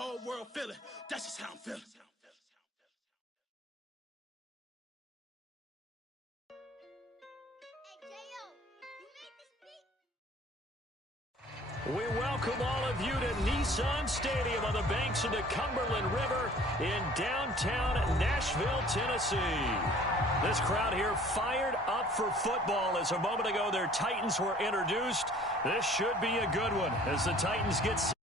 whole world feel it. That's just how I'm feeling. We welcome all of you to Nissan Stadium on the banks of the Cumberland River in downtown Nashville, Tennessee. This crowd here fired up for football as a moment ago their Titans were introduced. This should be a good one as the Titans get set.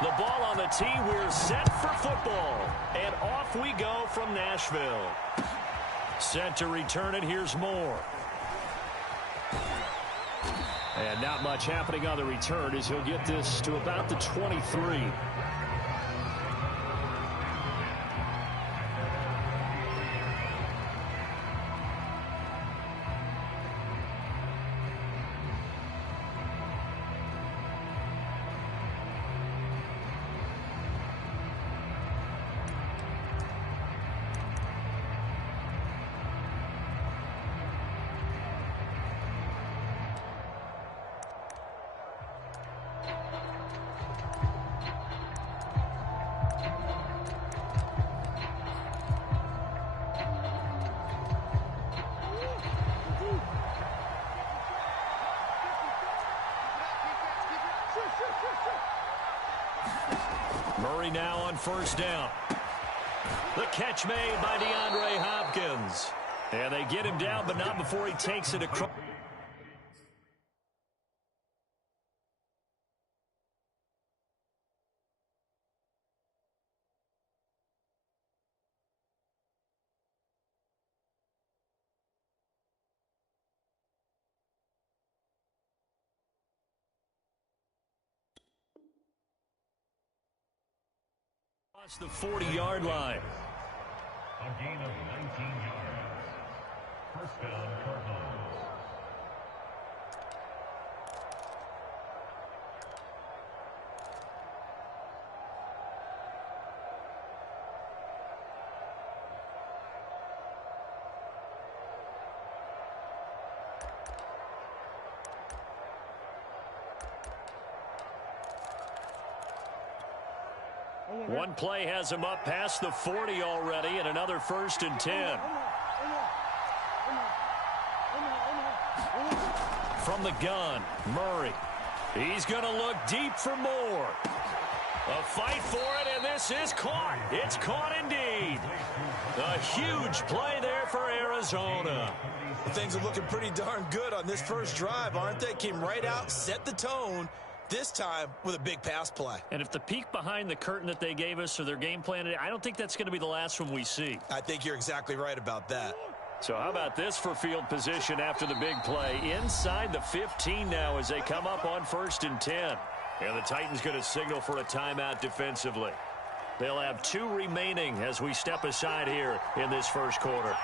The ball on the tee, we're set for football. And off we go from Nashville. Set to return it, here's Moore. And not much happening on the return as he'll get this to about the 23. Murray now on first down. The catch made by DeAndre Hopkins. And they get him down, but not before he takes it across. The 40-yard line. A gain of 19 yards. First down, Cardinals. One play has him up past the 40 already, and another 1st and 10. From the gun, Murray. He's going to look deep for more. A fight for it, and this is caught. It's caught indeed. A huge play there for Arizona. Things are looking pretty darn good on this first drive, aren't they? Came right out, set the tone. This time with a big pass play. And if the peek behind the curtain that they gave us or their game plan, I don't think that's going to be the last one we see. I think you're exactly right about that. So how about this for field position after the big play? Inside the 15 now as they come up on 1st and 10. And the Titans going to signal for a timeout defensively. They'll have 2 remaining as we step aside here in this first quarter.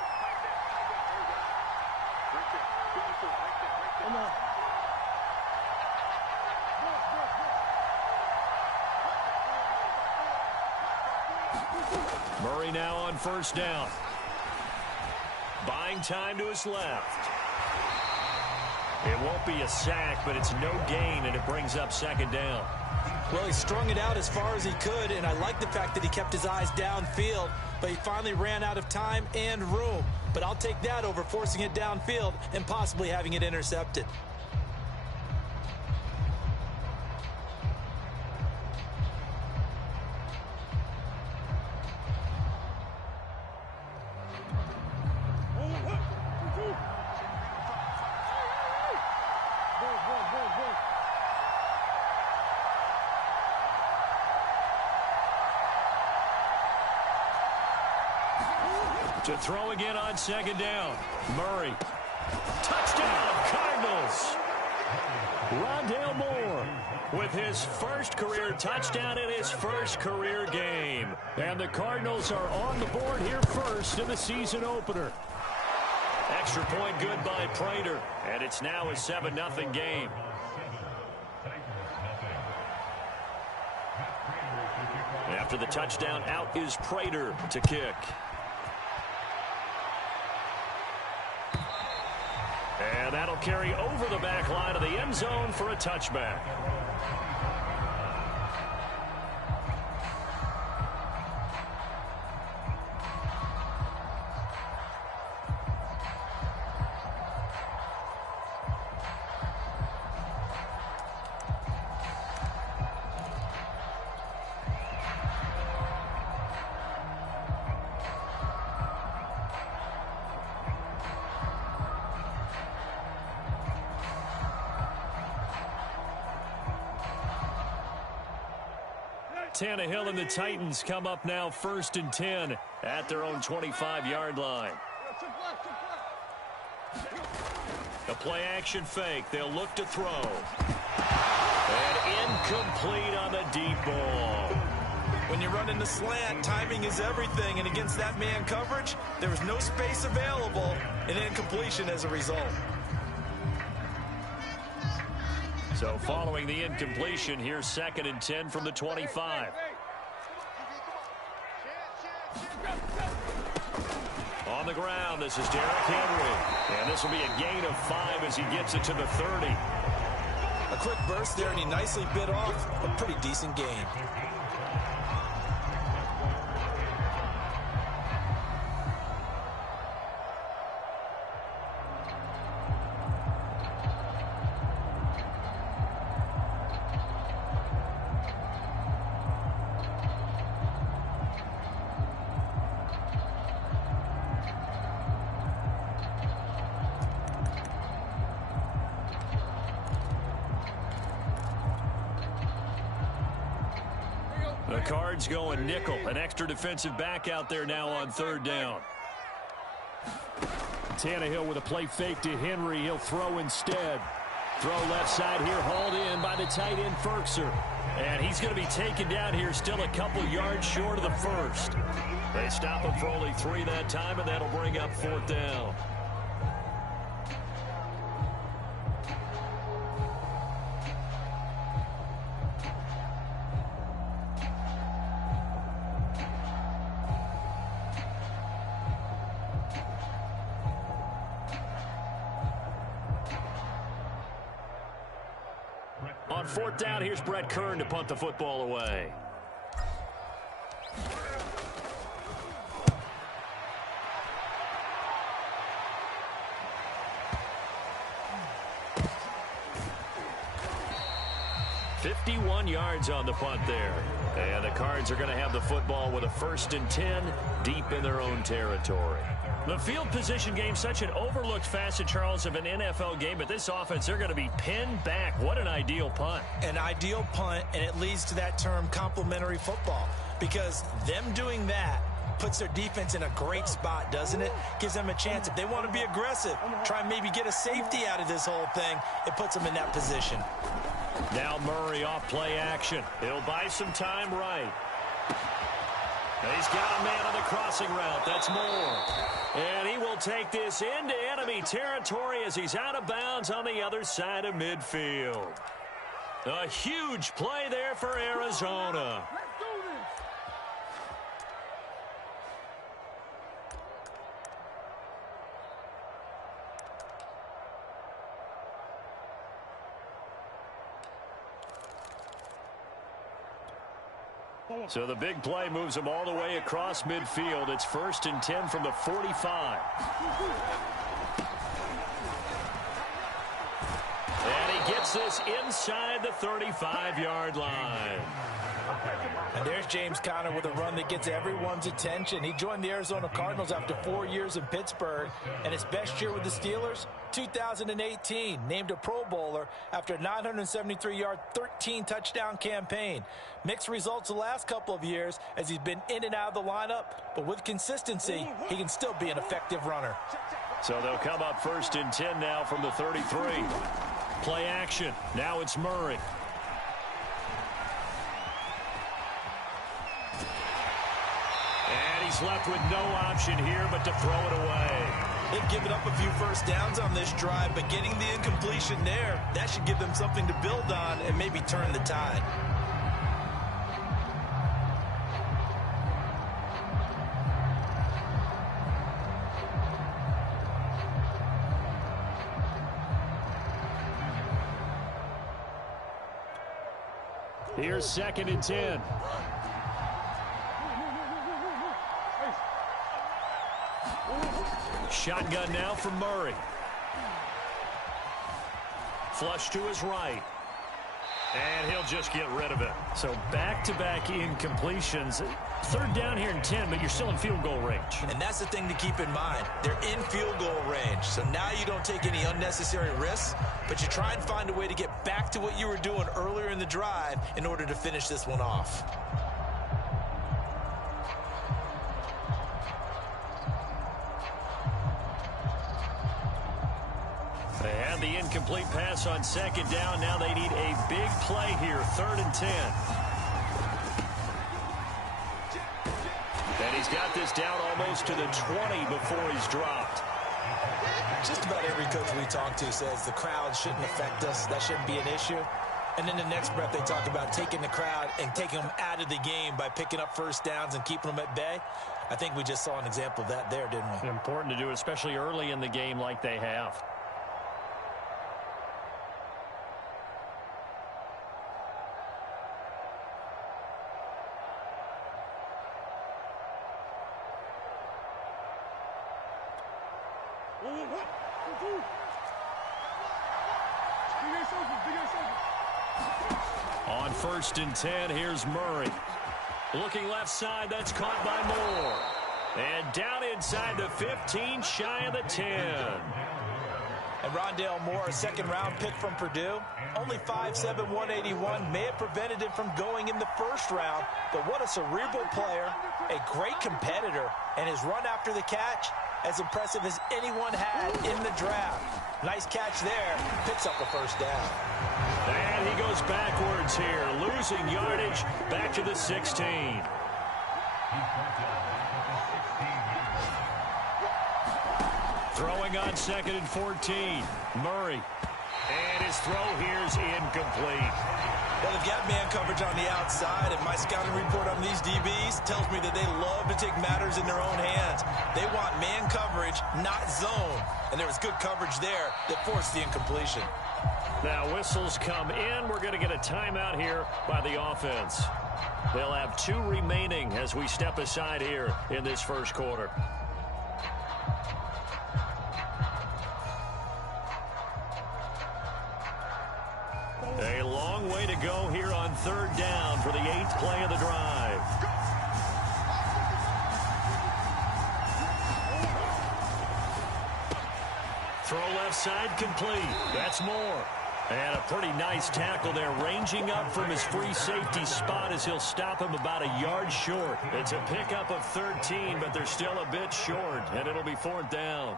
Murray now on first down. Buying time to his left. It won't be a sack, but it's no gain, and it brings up 2nd down. Well, he strung it out as far as he could, and I like the fact that he kept his eyes downfield, but he finally ran out of time and room. But I'll take that over forcing it downfield and possibly having it intercepted. To throw again on 2nd down. Murray. Touchdown, Cardinals. Rondale Moore with his first career touchdown in his first career game. And the Cardinals are on the board here first in the season opener. Extra point good by Prater, and it's now a 7-0 game. After the touchdown, out is Prater to kick. And that'll carry over the back line of the end zone for a touchback. Tannehill and the Titans come up now 1st and 10 at their own 25-yard line. A play-action fake. They'll look to throw. And incomplete on the deep ball. When you run in the slant, timing is everything. And against that man coverage, there was no space available, and incompletion as a result. So following the incompletion, here's 2nd and 10 from the 25. On the ground, this is Derrick Henry. And this will be a gain of 5 as he gets it to the 30. A quick burst there, and he nicely bit off a pretty decent gain. The Cards going nickel. An extra defensive back out there now on 3rd down. Tannehill with a play fake to Henry. He'll throw instead. Throw left side here, hauled in by the tight end, Ferkser. And he's going to be taken down here, still a couple yards short of the first. They stop him for only 3 that time, and that'll bring up 4th down. On 4th down, here's Brett Kern to punt the football away. "51 yards on the punt there. And the Cards are going to have the football with a 1st and 10 deep in their own territory. The field position game, such an overlooked facet, Charles, of an NFL game, but this offense, they're going to be pinned back. What an ideal punt. An ideal punt, and it leads to that term complementary football, because them doing that puts their defense in a great spot, doesn't it? Gives them a chance. If they want to be aggressive, try and maybe get a safety out of this whole thing, it puts them in that position. Now Murray off play action. He'll buy some time right. He's got a man on the crossing route. That's Moore. And he will take this into enemy territory as he's out of bounds on the other side of midfield. A huge play there for Arizona. So the big play moves him all the way across midfield. It's 1st and 10 from the 45. And he gets this inside the 35-yard line. And there's James Conner with a run that gets everyone's attention. He joined the Arizona Cardinals after 4 years in Pittsburgh, and his best year with the Steelers, 2018, named a Pro Bowler after a 973-yard, 13-touchdown campaign. Mixed results the last couple of years as he's been in and out of the lineup, but with consistency, he can still be an effective runner. So they'll come up 1st and 10 now from the 33. Play action. Now it's Murray. he's left with no option here but to throw it away. They've given up a few first downs on this drive, but getting the incompletion there, that should give them something to build on and maybe turn the tide. Here's 2nd and 10. Shotgun now from Murray. Flush to his right. And he'll just get rid of it. So back-to-back incompletions. 3rd down here in 10, but you're still in field goal range. And that's the thing to keep in mind. They're in field goal range. So now you don't take any unnecessary risks, but you try and find a way to get back to what you were doing earlier in the drive in order to finish this one off. They had the incomplete pass on 2nd down. Now they need a big play here, 3rd and 10. And he's got this down almost to the 20 before he's dropped. Just about every coach we talk to says the crowd shouldn't affect us. That shouldn't be an issue. And in the next breath, they talk about taking the crowd and taking them out of the game by picking up first downs and keeping them at bay. I think we just saw an example of that there, didn't we? Important to do, especially early in the game like they have. On 1st and 10, here's Murray. Looking left side, that's caught by Moore. And down inside the 15, shy of the 10. And Rondale Moore, a 2nd-round pick from Purdue, only 5'7", 181, may have prevented him from going in the 1st round. But what a cerebral player, a great competitor, and his run after the catch, as impressive as anyone had in the draft. Nice catch there, picks up the 1st down. And he goes backwards here, losing yardage back to the 16. Throwing on 2nd and 14. Murray. And his throw here is incomplete. Well, they've got man coverage on the outside, and my scouting report on these DBs tells me that they love to take matters in their own hands. They want man coverage, not zone. And there was good coverage there that forced the incompletion. Now whistles come in. We're going to get a timeout here by the offense. They'll have 2 remaining as we step aside here in this 1st quarter. A long way to go here on 3rd down for the 8th play of the drive. Throw left side complete. That's Moore. And a pretty nice tackle there, ranging up from his free safety spot as he'll stop him about a yard short. It's a pickup of 13, but they're still a bit short, and it'll be 4th down.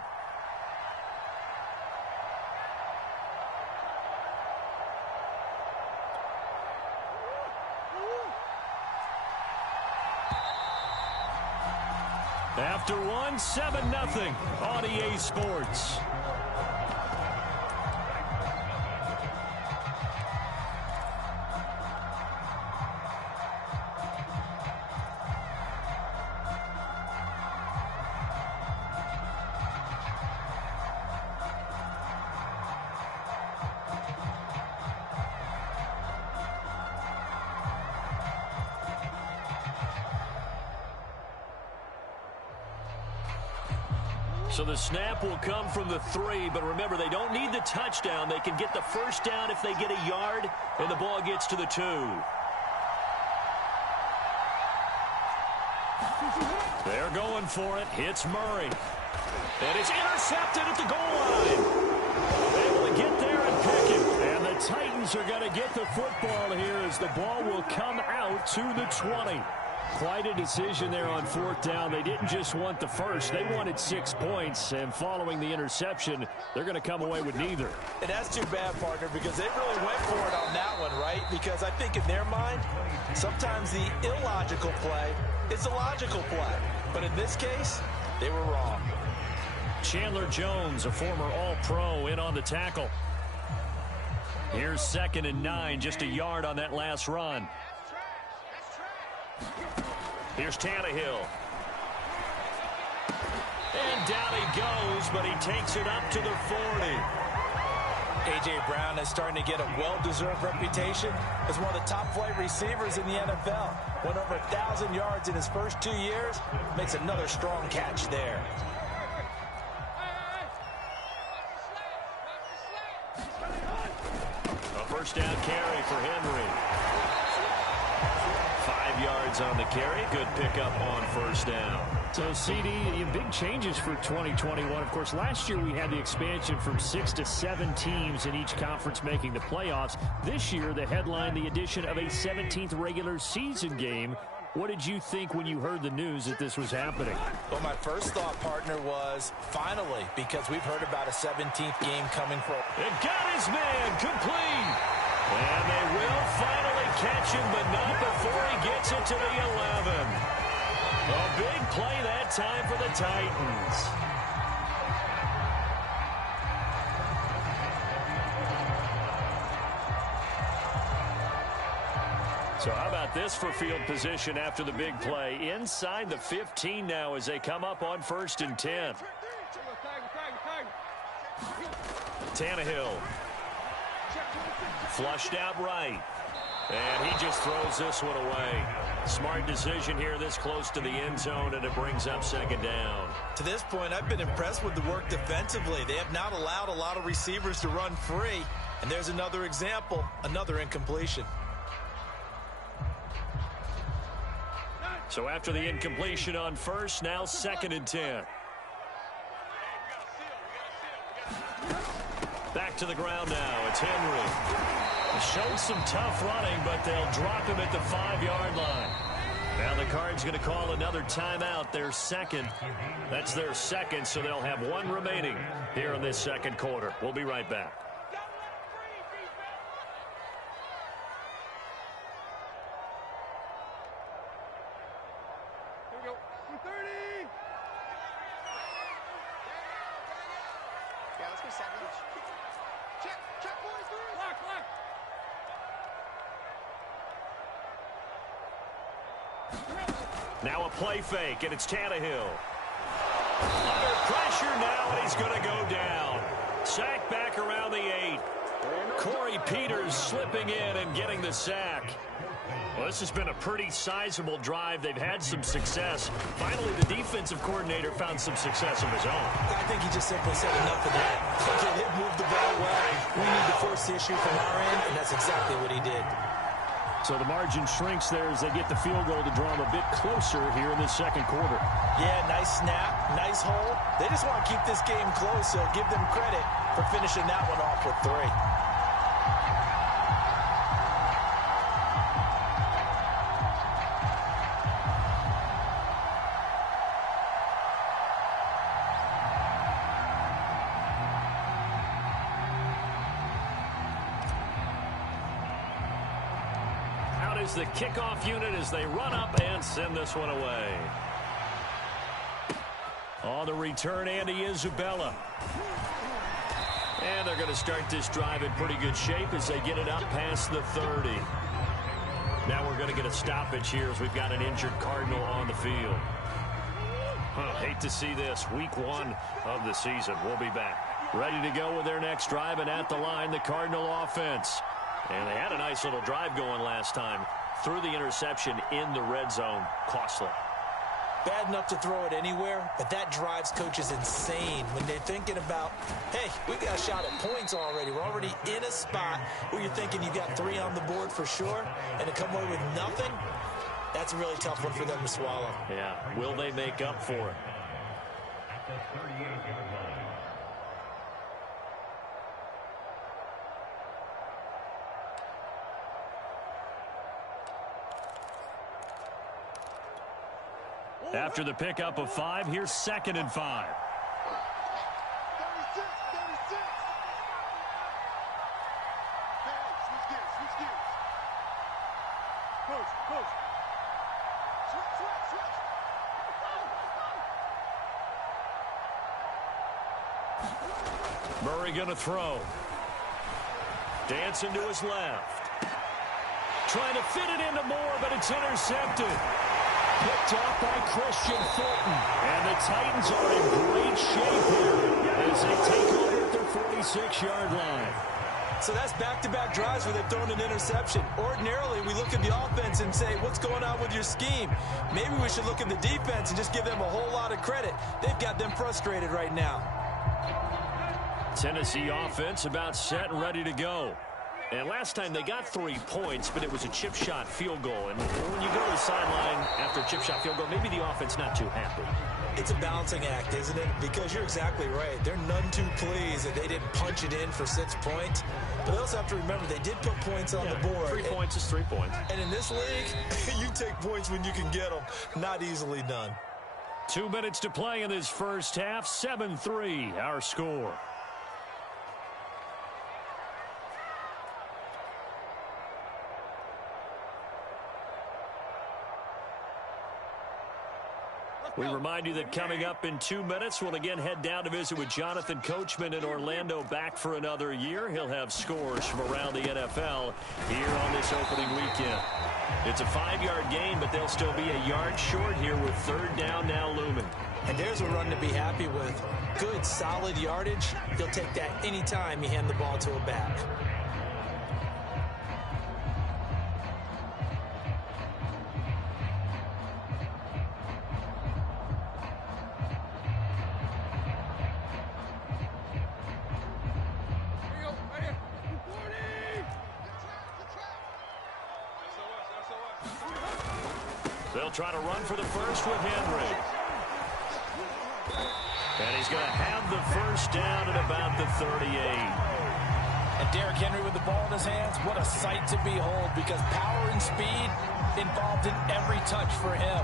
After 7-0 on EA Sports. So the snap will come from the 3, but remember, they don't need the touchdown. They can get the 1st down if they get a yard, and the ball gets to the 2. They're going for it. Hits Murray. And it's intercepted at the goal line. Able to get there and pick it. And the Titans are going to get the football here as the ball will come out to the 20. Quite a decision there on 4th down. They didn't just want the 1st. They wanted 6 points, and following the interception, they're going to come away with neither. And that's too bad, partner, because they really went for it on that one, right? Because I think in their mind, sometimes the illogical play is a logical play. But in this case, they were wrong. Chandler Jones, a former All-Pro, in on the tackle. Here's 2nd and 9, just a yard on that last run. Here's Tannehill. And down he goes, but he takes it up to the 40. A.J. Brown is starting to get a well-deserved reputation as one of the top-flight receivers in the NFL. Went over 1,000 yards in his first 2 years. Makes another strong catch there. A first down carry for Henry. 5 yards on the carry. Good pickup on first down. So, CD, big changes for 2021. Of course, last year we had the expansion from 6 to 7 teams in each conference making the playoffs. This year, the headline, the addition of a 17th regular season game. What did you think when you heard the news that this was happening? Well, my first thought, partner, was finally, because we've heard about a 17th game coming from. It got his man complete. And they will finally catch him, but not before he gets it to the 11. A big play that time for the Titans. So how about this for field position after the big play? Inside the 15 now as they come up on 1st and 10. Tannehill. Flushed out right. And he just throws this one away. Smart decision here this close to the end zone, and it brings up 2nd down. To this point, I've been impressed with the work defensively. They have not allowed a lot of receivers to run free. And there's another example, another incompletion. So after the incompletion on 1st, now 2nd and 10. Back to the ground now. It's Henry. Showed some tough running, but they'll drop him at the 5-yard line. Now the Cards going to call another timeout, their second. That's their second, so they'll have one remaining here in this second quarter. We'll be right back. Here we go. 230. Yeah, let's go 7. Check, boys. Block. Now a play fake, and it's Tannehill. Under pressure now, and he's going to go down. Sack back around the 8. Corey Peters slipping in and getting the sack. Well, this has been a pretty sizable drive. They've had some success. Finally, the defensive coordinator found some success of his own. I think he just simply said enough of that. Okay, they've moved the ball well. We need to force the issue from our end, and that's exactly what he did. So the margin shrinks there as they get the field goal to draw them a bit closer here in this second quarter. Yeah, nice snap, nice hole. They just want to keep this game close, so give them credit for finishing that one off with 3. The kickoff unit as they run up and send this one away. On the return, Andy Isabella. And they're going to start this drive in pretty good shape as they get it up past the 30. Now we're going to get a stoppage here as we've got an injured Cardinal on the field. Hate to see this. Week 1 of the season. We'll be back. Ready to go with their next drive, and at the line, the Cardinal offense. And they had a nice little drive going last time. Threw the interception in the red zone. Costly. Bad enough to throw it anywhere, but that drives coaches insane when they're thinking about, hey, we've got a shot at points already. We're already in a spot where you're thinking you've got 3 on the board for sure, and to come away with nothing, that's a really tough one for them to swallow. Yeah, will they make up for it? At the 38-yard line. After the pickup of 5, here's 2nd and 5. 36. Hey, switch gears. Coach. Switch. Murray going to throw. Dancing to his left. Trying to fit it into Moore, but it's intercepted. Picked off by Christian Fulton. And the Titans are in great shape here as they take over at their 46-yard line. So that's back-to-back drives where they've thrown an interception. Ordinarily, we look at the offense and say, what's going on with your scheme? Maybe we should look at the defense and just give them a whole lot of credit. They've got them frustrated right now. Tennessee offense about set and ready to go. And last time they got 3 points, but it was a chip shot field goal. And when you go to the sideline after a chip shot field goal, maybe the offense not too happy. It's a balancing act, isn't it? Because you're exactly right. They're none too pleased that they didn't punch it in for 6 points. But they also have to remember they did put points on the board. 3 points is 3 points. And in this league, you take points when you can get them. Not easily done. 2 minutes to play in this first half. 7-3 our score. We remind you that coming up in 2 minutes, we'll again head down to visit with Jonathan Coachman in Orlando, back for another year. He'll have scores from around the NFL here on this opening weekend. It's a 5-yard gain, but they'll still be a yard short here with 3rd down now looming. And there's a run to be happy with. Good, solid yardage. You'll take that anytime you hand the ball to a back. They'll try to run for the first with Henry. And he's going to have the first down at about the 38. And Derrick Henry with the ball in his hands, what a sight to behold, because power and speed involved in every touch for him.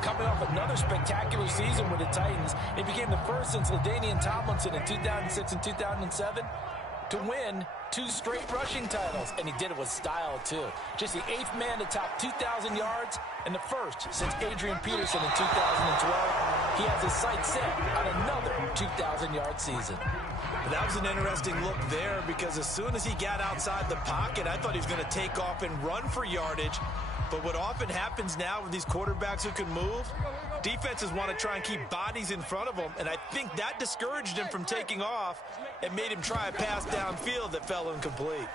Coming off another spectacular season with the Titans, he became the first since LaDainian Tomlinson in 2006 and 2007 to win 2 straight rushing titles, and he did it with style too. Just the 8th man to top 2,000 yards and the first since Adrian Peterson in 2012. He has his sights set on another 2,000-yard season. That was an interesting look there, because as soon as he got outside the pocket, I thought he was going to take off and run for yardage. But what often happens now with these quarterbacks who can move, defenses want to try and keep bodies in front of them, and I think that discouraged him from taking off and made him try a pass downfield that fell incomplete.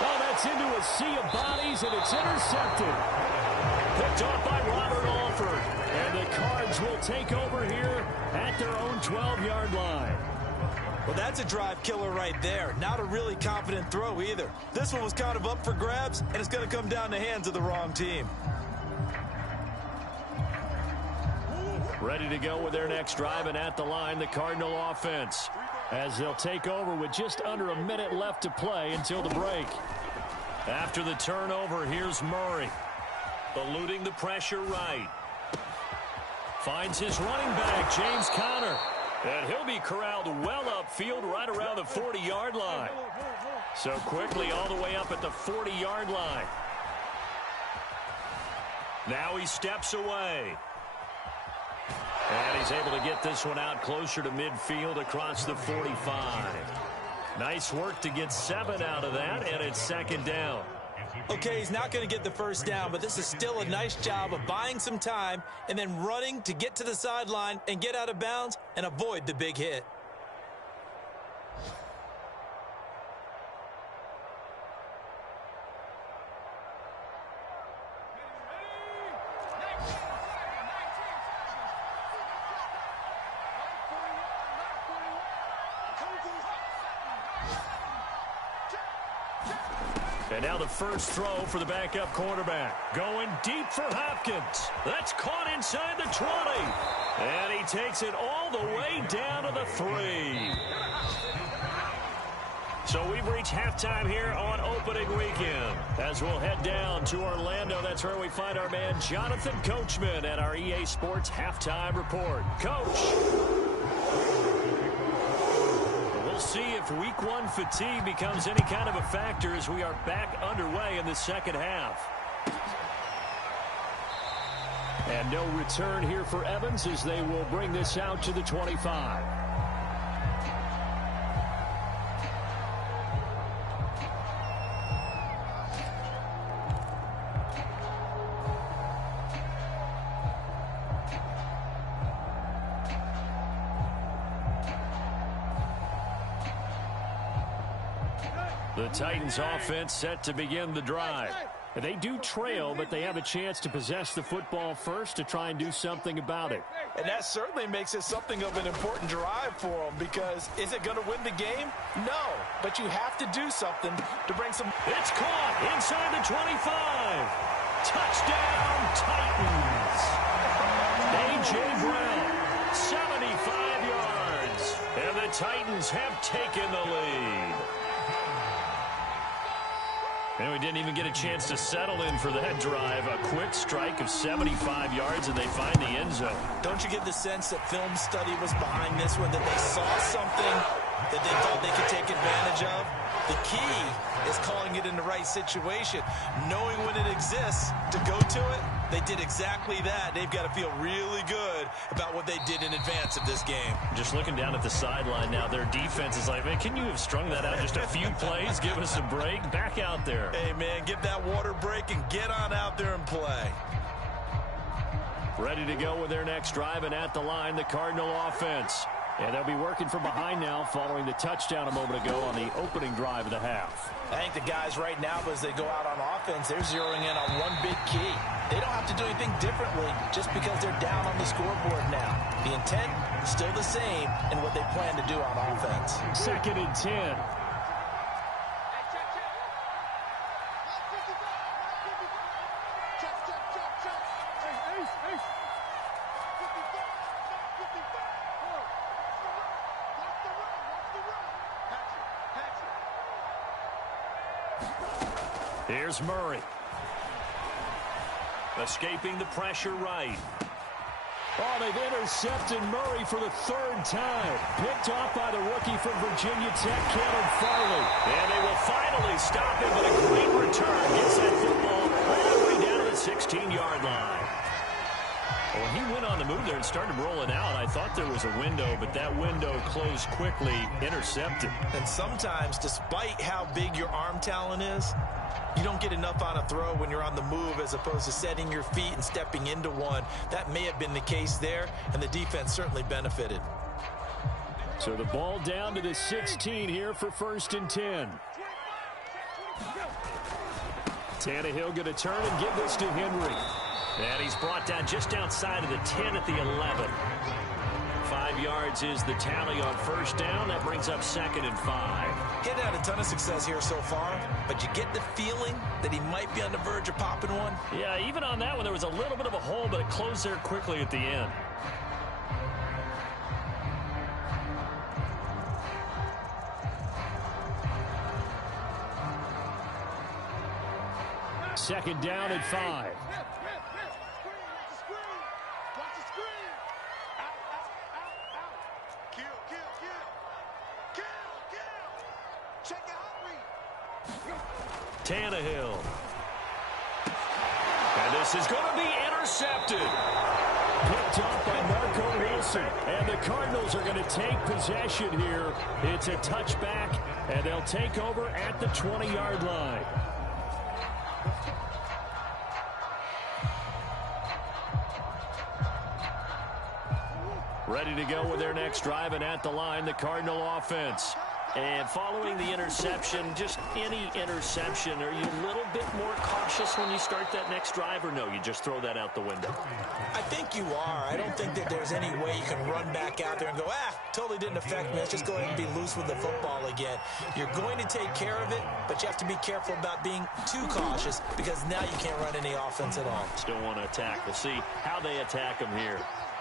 Oh, that's into a sea of bodies, and it's intercepted. Picked off by Robert Alford. And the Cards will take over here at their own 12-yard line. Well, that's a drive killer right there. Not a really confident throw either. This one was kind of up for grabs, and it's going to come down the hands of the wrong team. Ready to go with their next drive, and at the line, the Cardinal offense, as they'll take over with just under a minute left to play until the break. After the turnover, here's Murray. Eluding the pressure right. Finds his running back, James Conner. And he'll be corralled well upfield right around the 40-yard line. So quickly all the way up at the 40-yard line. Now he steps away. And he's able to get this one out closer to midfield across the 45. Nice work to get 7 out of that, and it's 2nd down. Okay, he's not going to get the first down, but this is still a nice job of buying some time and then running to get to the sideline and get out of bounds and avoid the big hit. And now the first throw for the backup quarterback. Going deep for Hopkins. That's caught inside the 20. And he takes it all the way down to the 3. So we've reached halftime here on opening weekend. As we'll head down to Orlando, that's where we find our man Jonathan Coachman at our EA Sports Halftime Report. Coach. We'll see if week 1 fatigue becomes any kind of a factor as we are back underway in the second half. And no return here for Evans as they will bring this out to the 25. The Titans offense set to begin the drive. They do trail, but they have a chance to possess the football first to try and do something about it. And that certainly makes it something of an important drive for them, because is it going to win the game? No, but you have to do something to bring some... It's caught inside the 25. Touchdown, Titans. A.J. Brown, 75 yards. And the Titans have taken the lead. And we didn't even get a chance to settle in for that drive. A quick strike of 75 yards, and they find the end zone. Don't you get the sense that film study was behind this one, that they saw something that they thought they could take advantage of? The key is calling it in the right situation, knowing when it exists to go to it. They did exactly that. They've got to feel really good about what they did in advance of this game. Just looking down at the sideline now, their defense is like, man, can you have strung that out just a few plays? Give us a break. Back out there. Hey, man, get that water break and get on out there and play. Ready to go with their next drive, and at the line, the Cardinal offense. And they'll be working from behind now following the touchdown a moment ago on the opening drive of the half. I think the guys right now, as they go out on offense, they're zeroing in on one big key. They don't have to do anything differently just because they're down on the scoreboard now. The intent is still the same in what they plan to do on offense. 2nd and 10. Here's Murray. Escaping the pressure right. Oh, they've intercepted Murray for the 3rd time. Picked off by the rookie from Virginia Tech, Caleb Farley. And they will finally stop him with a great return. Gets that football all the way down to the 16-yard line. Well, when he went on the move there and started rolling out, I thought there was a window, but that window closed quickly, intercepted. And sometimes, despite how big your arm talent is, you don't get enough on a throw when you're on the move as opposed to setting your feet and stepping into one. That may have been the case there, and the defense certainly benefited. So the ball down to the 16 here for 1st and 10. Tannehill going to turn and give this to Henry. And he's brought down just outside of the 10 at the 11. 5 yards is the tally on 1st down. That brings up 2nd and 5. Getting had a ton of success here so far, but you get the feeling that he might be on the verge of popping one. Yeah, even on that one, there was a little bit of a hole, but it closed there quickly at the end. Second down at 5. Tannehill. And this is going to be intercepted. Picked off by Marco Wilson. And the Cardinals are going to take possession here. It's a touchback, and they'll take over at the 20-yard line. Ready to go with their next drive, and at the line, the Cardinal offense. And following the interception, just any interception, are you a little bit more cautious when you start that next drive, or no, you just throw that out the window? I think you are. I don't think that there's any way you can run back out there and go, totally didn't affect me. Let's just go ahead and be loose with the football again. You're going to take care of it, but you have to be careful about being too cautious because now you can't run any offense at all. Still want to attack. We'll see how they attack him here.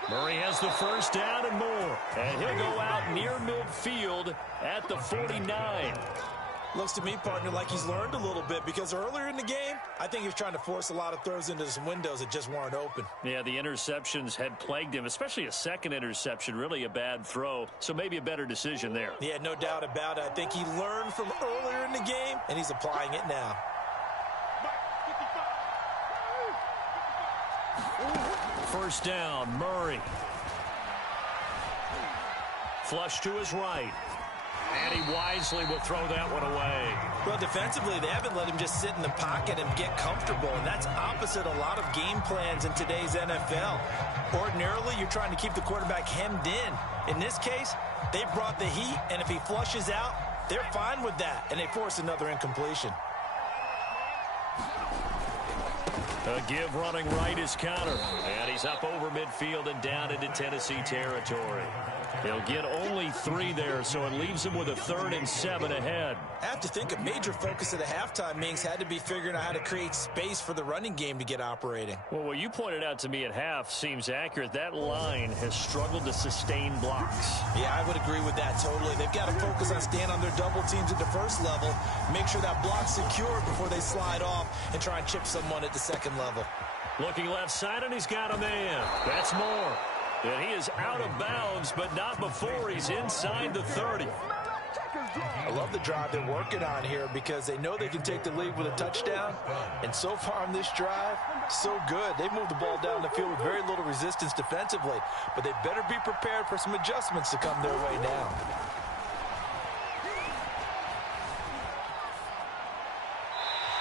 Murray has the 1st down and more. And he'll go out near midfield at the 49. Looks to me, partner, like he's learned a little bit because earlier in the game, I think he was trying to force a lot of throws into some windows that just weren't open. Yeah, the interceptions had plagued him, especially a second interception, really a bad throw. So maybe a better decision there. Yeah, no doubt about it. I think he learned from earlier in the game, and he's applying it now. first down. Murray. Flush to his right. And he wisely will throw that one away. Well, defensively, they haven't let him just sit in the pocket and get comfortable, and that's opposite a lot of game plans in today's NFL. Ordinarily, you're trying to keep the quarterback hemmed in. In this case, they brought the heat, and if he flushes out, they're fine with that, and they force another incompletion. A give running right is Connor. And he's up over midfield and down into Tennessee territory. He'll get only 3 there, so it leaves him with a 3rd and 7 ahead. I have to think a major focus of the halftime meetings had to be figuring out how to create space for the running game to get operating. Well, what you pointed out to me at half seems accurate. That line has struggled to sustain blocks. Yeah, I would agree with that totally. They've got to focus on staying on their double teams at the first level, make sure that block's secure before they slide off and try and chip someone at the second level. Looking left side, and he's got a man. That's Moore. And he is out of bounds, but not before he's inside the 30. I love the drive they're working on here because they know they can take the lead with a touchdown. And so far on this drive, so good. They've moved the ball down the field with very little resistance defensively. But they better be prepared for some adjustments to come their way now.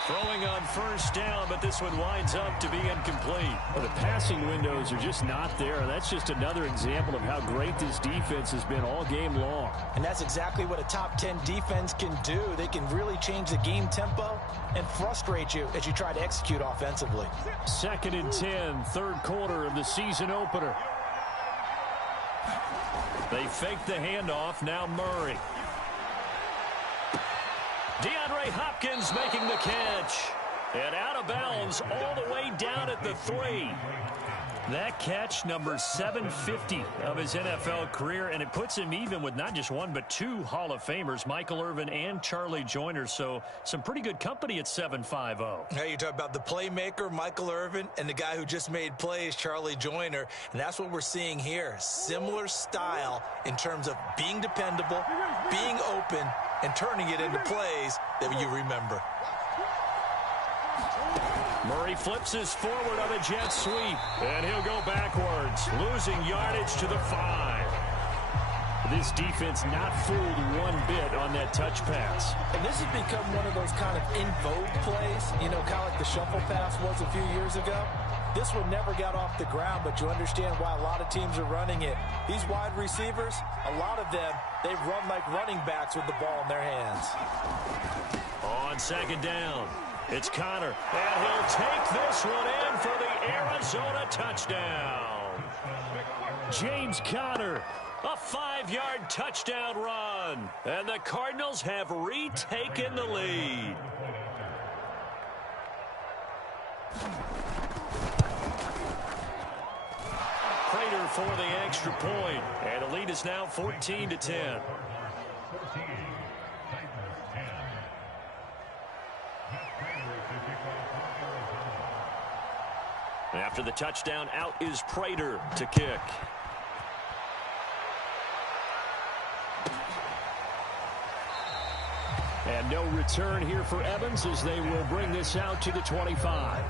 Throwing on first down, but this one winds up to be incomplete. Well, the passing windows are just not there. That's just another example of how great this defense has been all game long. And that's exactly what a top 10 defense can do. They can really change the game tempo and frustrate you as you try to execute offensively. 2nd and 10, third quarter of the season opener. They fake the handoff. Now Murray. DeAndre Hopkins making the catch. And out of bounds all the way down at the 3. That catch, number 750 of his NFL career, and it puts him even with not just one but 2 Hall of Famers, Michael Irvin and Charlie Joyner. So some pretty good company at 750. Now you talk about the playmaker, Michael Irvin, and the guy who just made plays, Charlie Joyner. And that's what we're seeing here. Similar style in terms of being dependable, being open, and turning it into plays that you remember. Murray flips his forward on a jet sweep, and he'll go backwards, losing yardage to the 5. This defense not fooled one bit on that touch pass. And this has become one of those kind of in vogue plays, you know, kind of like the shuffle pass was a few years ago. This one never got off the ground, but you understand why a lot of teams are running it. These wide receivers, a lot of them, they run like running backs with the ball in their hands. On 2nd down, it's Connor, and he'll take this one in for the Arizona touchdown. James Conner. A 5-yard touchdown run, and the Cardinals have retaken the lead. Prater for the extra point, and the lead is now 14-10. After the touchdown, out is Prater to kick. And no return here for Evans as they will bring this out to the 25.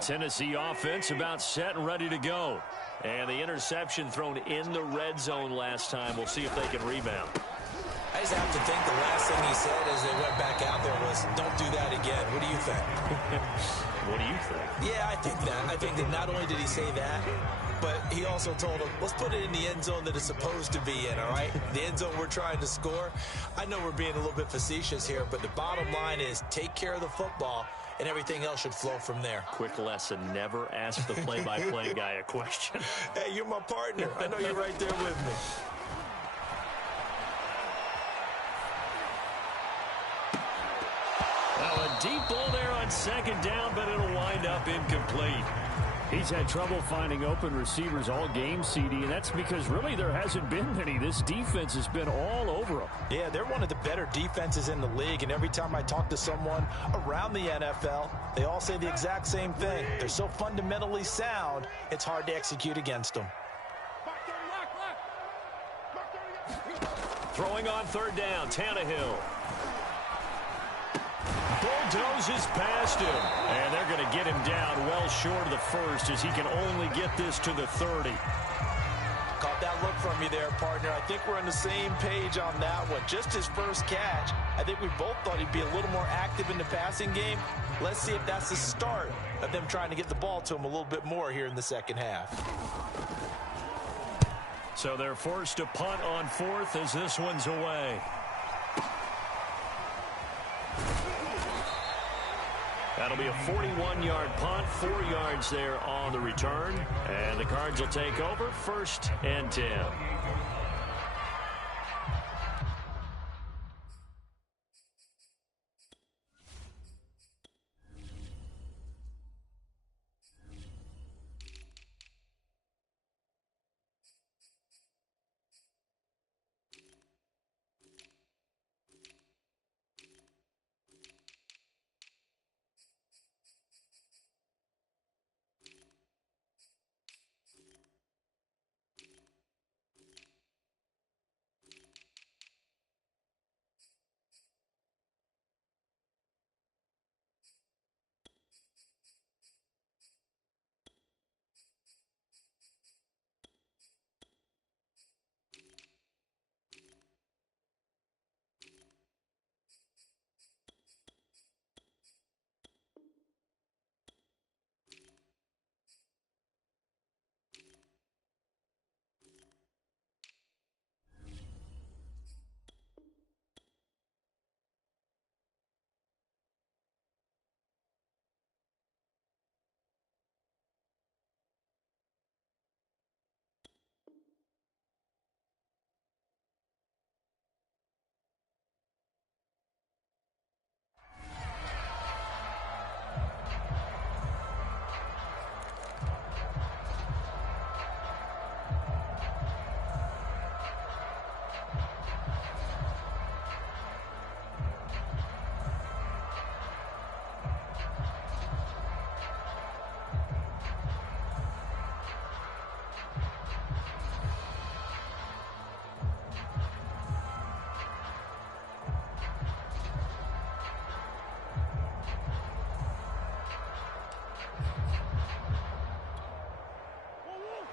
Tennessee offense about set and ready to go. And the interception thrown in the red zone last time. We'll see if they can rebound. I just have to think the last thing he said as they went back out there was, don't do that again. What do you think? What do you think? Yeah, I think that. I think that not only did he say that, but he also told him, let's put it in the end zone that it's supposed to be in, all right? The end zone we're trying to score. I know we're being a little bit facetious here, but the bottom line is take care of the football, and everything else should flow from there. Quick lesson, never ask the play-by-play guy a question. Hey, you're my partner. I know you're right there with me. Well, a deep ball there on 2nd down, but it'll wind up incomplete. He's had trouble finding open receivers all game, CD, and that's because really there hasn't been many. This defense has been all over him. Yeah, they're one of the better defenses in the league, and every time I talk to someone around the NFL, they all say the exact same thing. They're so fundamentally sound, it's hard to execute against them. Throwing on third down, Tannehill. Bulldozes past him. And they're going to get him down well short of the first as he can only get this to the 30. Caught that look from you there, partner. I think we're on the same page on that one. Just his first catch. I think we both thought he'd be a little more active in the passing game. Let's see if that's the start of them trying to get the ball to him a little bit more here in the second half. So they're forced to punt on fourth as this one's away. That'll be a 41-yard punt, 4 yards there on the return. And the Cards will take over, 1st and 10.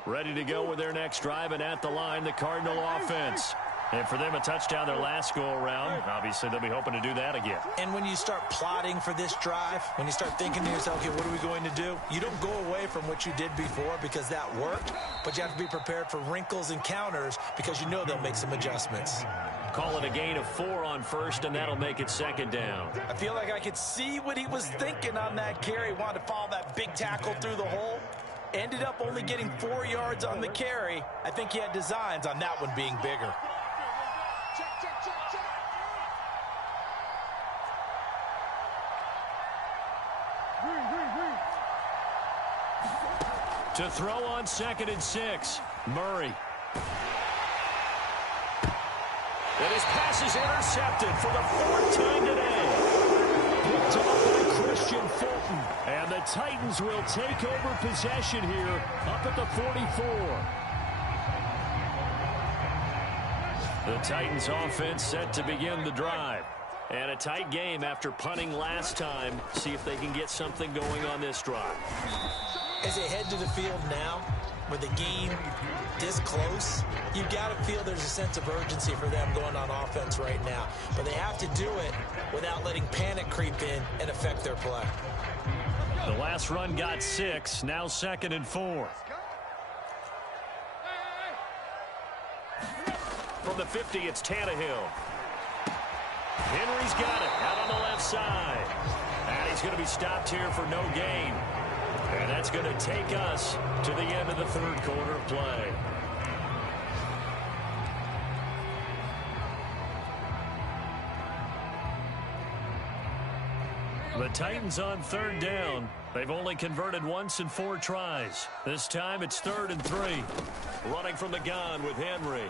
Ready to go with their next drive, and at the line, the Cardinal offense. And for them, a touchdown their last go-around. Obviously, they'll be hoping to do that again. And when you start plotting for this drive, when you start thinking to yourself, okay, what are we going to do? You don't go away from what you did before because that worked, but you have to be prepared for wrinkles and counters because you know they'll make some adjustments. Call it a gain of 4 on first, and that'll make it 2nd down. I feel like I could see what he was thinking on that carry. Wanted to follow that big tackle through the hole. Ended up only getting 4 yards on the carry. I think he had designs on that one being bigger. To throw on 2nd and 6, Murray. And his pass is intercepted for the 4th time today. Picked off by Christian Fulton. And the Titans will take over possession here up at the 44. The Titans offense set to begin the drive. And a tight game after punting last time. See if they can get something going on this drive. As they head to the field now, with the game this close, you've got to feel there's a sense of urgency for them going on offense right now. But they have to do it without letting panic creep in and affect their play. The last run got 6, now 2nd and 4. From the 50, it's Tannehill. Henry's got it out on the left side. And he's going to be stopped here for no gain. And that's going to take us to the end of the 3rd quarter of play. The Titans on third down. They've only converted once in 4 tries. This time it's 3rd and 3. Running from the gun with Henry.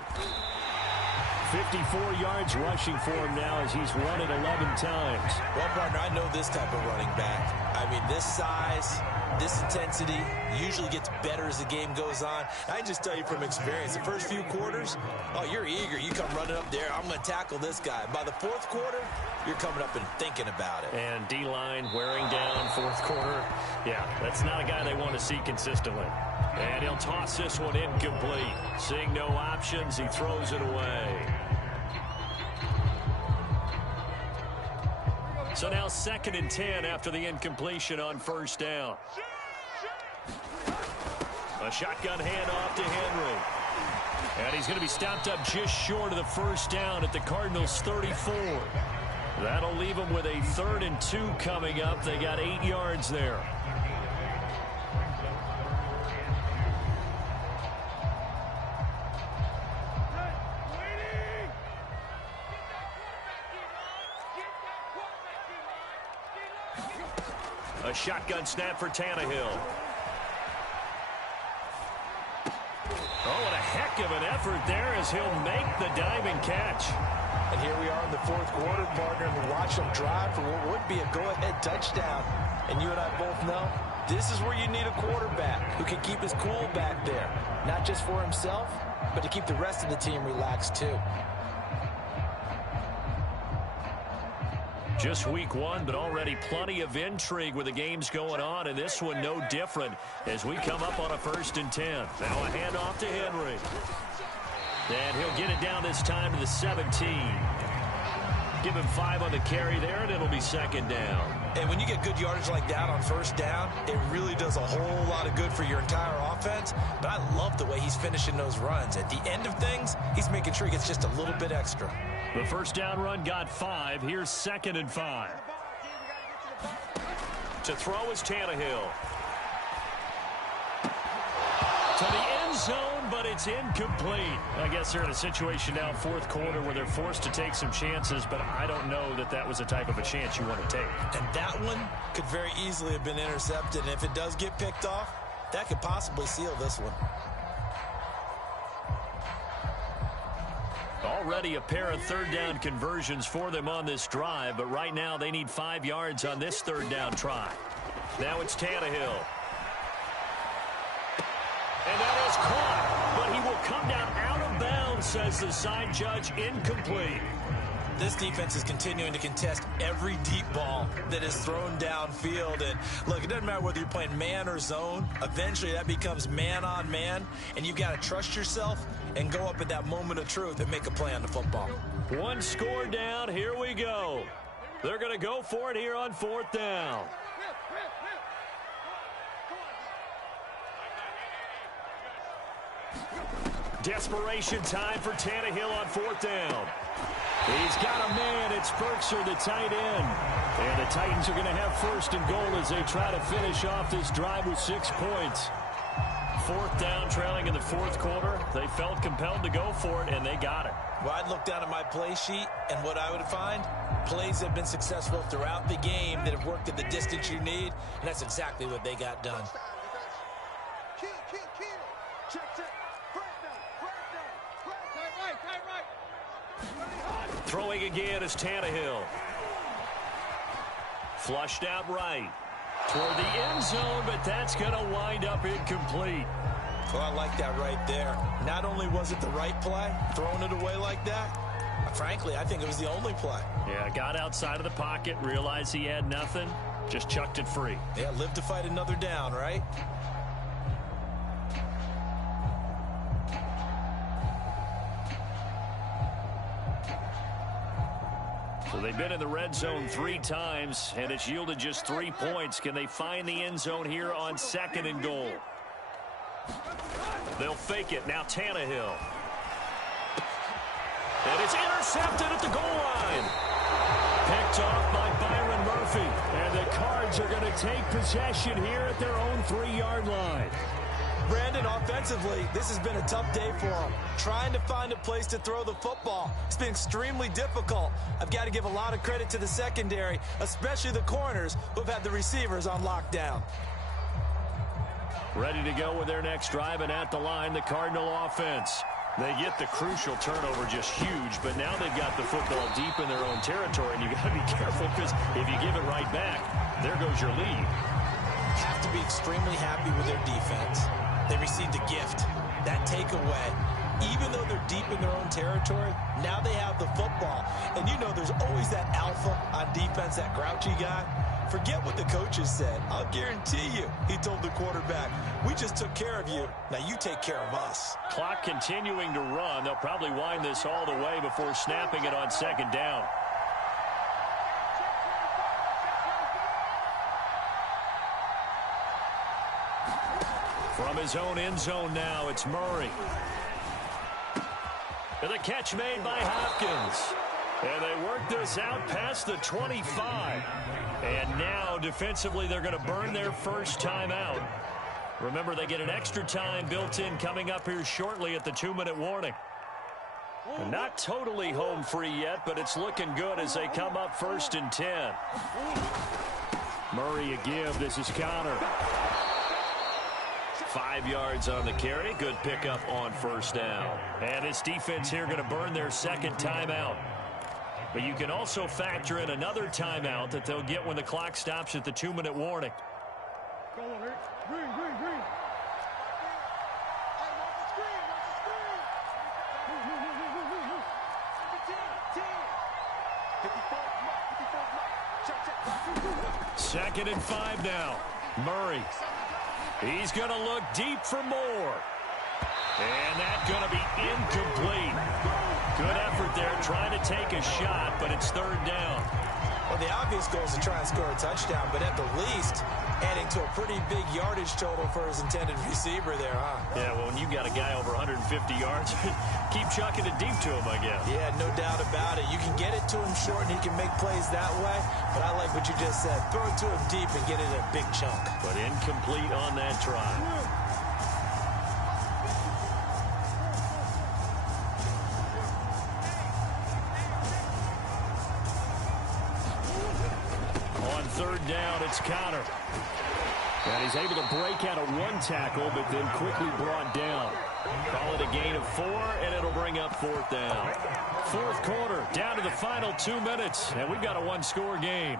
54 yards rushing for him now as he's run it 11 times. Well, partner, I know this type of running back. I mean, this size, this intensity usually gets better as the game goes on. I can just tell you from experience, the first few quarters, oh, you're eager. You come running up there, I'm going to tackle this guy. By the 4th quarter, you're coming up and thinking about it. And D-line wearing down 4th quarter. Yeah, that's not a guy they want to see consistently. And he'll toss this one incomplete. Seeing no options, he throws it away. So now 2nd and 10 after the incompletion on 1st down. A shotgun handoff to Henry. And he's going to be stopped up just short of the 1st down at the Cardinals' 34. That'll leave them with a 3rd and 2 coming up. They got 8 yards there. A shotgun snap for Tannehill. Oh, what a heck of an effort there as he'll make the diamond catch. And here we are in the 4th quarter, partner, and we watch them drive for what would be a go-ahead touchdown. And you and I both know this is where you need a quarterback who can keep his cool back there. Not just for himself, but to keep the rest of the team relaxed too. Just week 1, but already plenty of intrigue with the games going on, and this one no different as we come up on a 1st and 10. Now a handoff to Henry. And he'll get it down this time to the 17. Give him 5 on the carry there, and it'll be 2nd down. And when you get good yardage like that on 1st down, it really does a whole lot of good for your entire offense. But I love the way he's finishing those runs. At the end of things, he's making sure he gets just a little bit extra. The 1st down run got 5. Here's 2nd and 5. To throw is Tannehill. To the end zone, but it's incomplete. I guess they're in a situation now, 4th quarter, where they're forced to take some chances, but I don't know that that was the type of a chance you want to take. And that one could very easily have been intercepted, and if it does get picked off, that could possibly seal this one. Already a pair of 3rd down conversions for them on this drive, but right now they need 5 yards on this 3rd down try. Now it's Tannehill. And that is caught, but he will come down out of bounds, says the side judge, incomplete. This defense is continuing to contest every deep ball that is thrown downfield. And look, it doesn't matter whether you're playing man or zone. Eventually that becomes man on man, and you've got to trust yourself and go up at that moment of truth and make a play on the football. 1 score down. Here we go. They're going to go for it here on 4th down. Desperation time for Tannehill on 4th down. He's got a man. It's Berkshire, the tight end. And the Titans are going to have 1st and goal as they try to finish off this drive with 6 points. 4th down, trailing in the 4th quarter. They felt compelled to go for it, and they got it. Well, I'd look down at my play sheet, and what I would find, plays have been successful throughout the game that have worked at the distance you need, and that's exactly what they got done. Throwing again is Tannehill. Flushed out right. Toward the end zone, but that's going to wind up incomplete. Well, I like that right there. Not only was it the right play, throwing it away like that, frankly, I think it was the only play. Yeah, got outside of the pocket, realized he had nothing, just chucked it free. Yeah, live to fight another down, right? So they've been in the red zone 3 times, and it's yielded just 3 points. Can they find the end zone here on 2nd and goal? They'll fake it. Now Tannehill. And it's intercepted at the goal line. Picked off by Byron Murphy. And the Cards are going to take possession here at their own 3-yard line. Brandon, offensively, this has been a tough day for him. Trying to find a place to throw the football. It's been extremely difficult. I've got to give a lot of credit to the secondary, especially the corners who've had the receivers on lockdown. Ready to go with their next drive, and at the line, the Cardinal offense. They get the crucial turnover just huge, but now they've got the football deep in their own territory, and you got to be careful because if you give it right back, there goes your lead. Have to be extremely happy with their defense. They received a gift, that takeaway. Even though they're deep in their own territory, now they have the football. And you know there's always that alpha on defense, that grouchy guy. Forget what the coaches said. I'll guarantee you, he told the quarterback, we just took care of you. Now you take care of us. Clock continuing to run. They'll probably wind this all the way before snapping it on second down. From his own end zone now, it's Murray. And the catch made by Hopkins. And they work this out past the 25. And now, defensively, they're going to burn their first timeout. Remember, they get an extra time built in coming up here shortly at the 2-minute warning. And not totally home free yet, but it's looking good as they come up 1st and 10. Murray a give. This is Connor. 5 yards on the carry. Good pickup on first down. And this defense here going to burn their second timeout. But you can also factor in another timeout that they'll get when the clock stops at the 2-minute warning. Go on, Rick. Green, green, green. Hey, watch the screen, watch the screen. 10. Check. 2nd and 5 now. Murray. He's going to look deep for more. And that's going to be incomplete. Good effort there, trying to take a shot, but it's 3rd down. Well, the obvious goal is to try and score a touchdown, but at the least, adding to a pretty big yardage total for his intended receiver there, huh? Yeah, well, when you got a guy over 150 yards, keep chucking it deep to him, I guess. Yeah, no doubt about it. You can get it to him short, and he can make plays that way, but I like what you just said. Throw it to him deep and get it in a big chunk. But incomplete on that try. On 3rd down, it's Connor. And he's able to break out of one tackle, but then quickly brought down. Call it a gain of 4, and it'll bring up 4th down. 4th quarter, down to the final 2 minutes, and we've got a one-score game.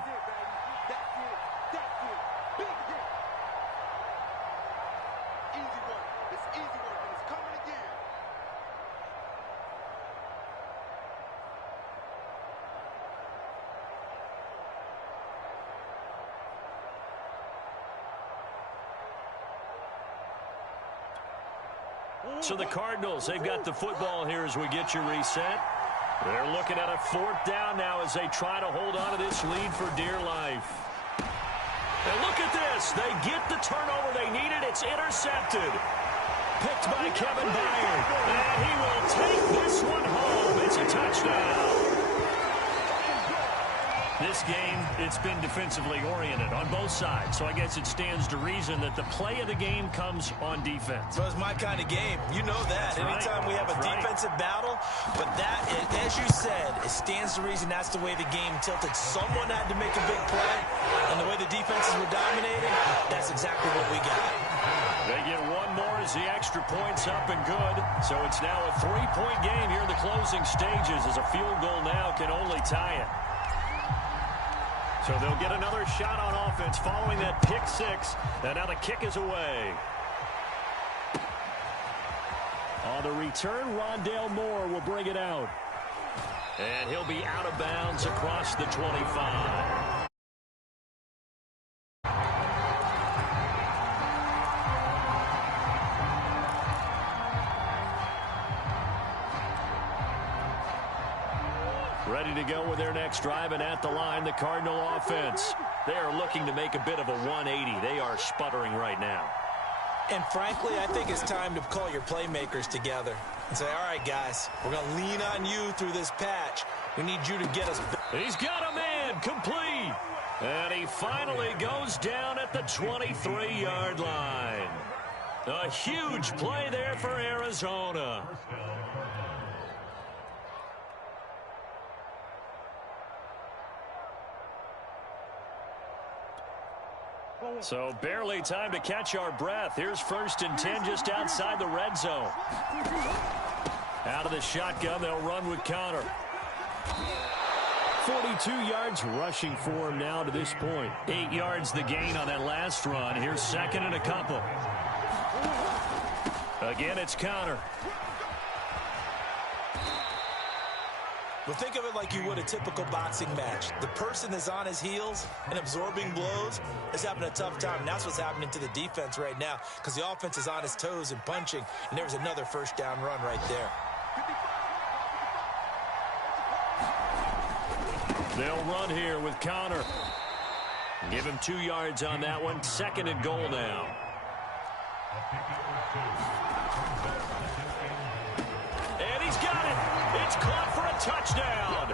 So the Cardinals, they've got the football here as we get you reset. They're looking at a 4th down now as they try to hold on to this lead for dear life. And look at this. They get the turnover they needed. It's intercepted. Picked by Kevin Byard. And he will take this one home. It's a touchdown. This game, it's been defensively oriented on both sides, so I guess it stands to reason that the play of the game comes on defense. So it's my kind of game. You know that. Anytime we have a defensive battle, but that, as you said, it stands to reason that's the way the game tilted. Someone had to make a big play, and the way the defenses were dominating, that's exactly what we got. They get one more as the extra point's up and good, so it's now a 3-point game here in the closing stages as a field goal now can only tie it. So they'll get another shot on offense following that pick 6. And now the kick is away. On the return, Rondale Moore will bring it out. And he'll be out of bounds across the 25. Ready to go with their next drive, and at the line, the Cardinal offense. They are looking to make a bit of a 180. They are sputtering right now. And frankly, I think it's time to call your playmakers together and say, all right, guys, we're going to lean on you through this patch. We need you to get us back. He's got a man complete. And he finally goes down at the 23-yard line. A huge play there for Arizona. So barely time to catch our breath. Here's 1st and 10 just outside the red zone. Out of the shotgun, they'll run with Connor. 42 yards rushing for him now to this point. 8 yards the gain on that last run. Here's 2nd and a couple. Again, it's Connor. Well, think of it like you would a typical boxing match. The person is on his heels and absorbing blows is having a tough time. And that's what's happening to the defense right now because the offense is on his toes and punching. And there's another 1st down run right there. They'll run here with Connor. Give him 2 yards on that one. 2nd and goal now. And he's got it. It's caught for a touchdown.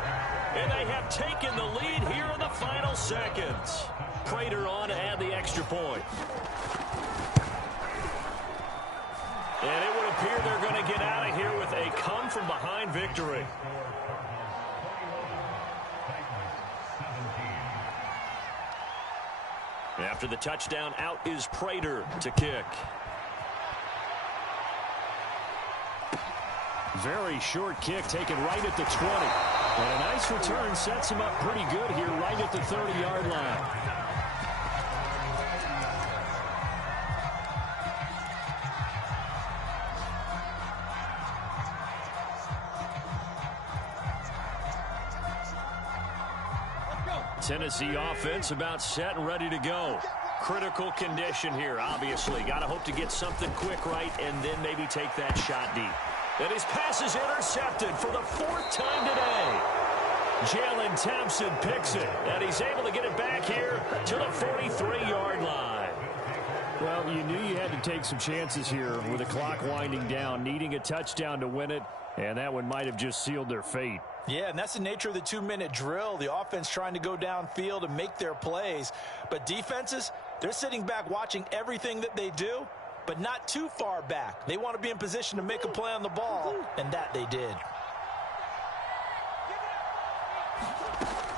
And they have taken the lead here in the final seconds. Prater on to add the extra point. And it would appear they're going to get out of here with a come-from-behind victory. After the touchdown, out is Prater to kick. Very short kick taken right at the 20. And a nice return sets him up pretty good here right at the 30-yard line. Tennessee offense about set and ready to go. Critical condition here, obviously. Got to hope to get something quick right and then maybe take that shot deep. And his pass is intercepted for the 4th time today. Jalen Thompson picks it, and he's able to get it back here to the 43-yard line. Well, you knew you had to take some chances here with the clock winding down, needing a touchdown to win it, and that one might have just sealed their fate. Yeah, and that's the nature of the 2-minute drill. The offense trying to go downfield and make their plays. But defenses, they're sitting back watching everything that they do, but not too far back. They want to be in position to make a play on the ball, and that they did.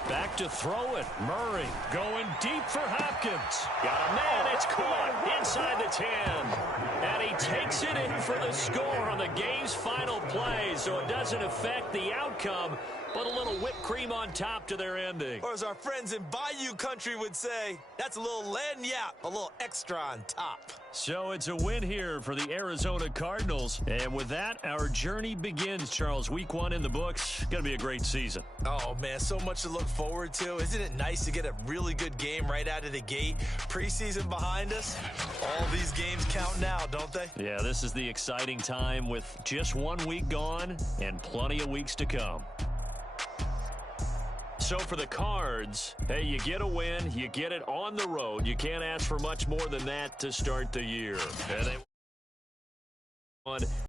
Back to throw it. Murray going deep for Hopkins. Got a man. It's caught inside the 10. And he takes it in for the score on the game's final play. So it doesn't affect the outcome, but a little whipped cream on top to their ending. Or as our friends in Bayou Country would say, that's a little lagniappe, a little extra on top. So it's a win here for the Arizona Cardinals. And with that, our journey begins, Charles. Week 1 in the books. Going to be a great season. Oh, man, so much to look forward to. Isn't it nice to get a really good game right out of the gate? Preseason behind us. All these games count now, don't they? Yeah, this is the exciting time with just 1 week gone and plenty of weeks to come. So for the Cards, hey, you get a win, you get it on the road. You can't ask for much more than that to start the year. And they won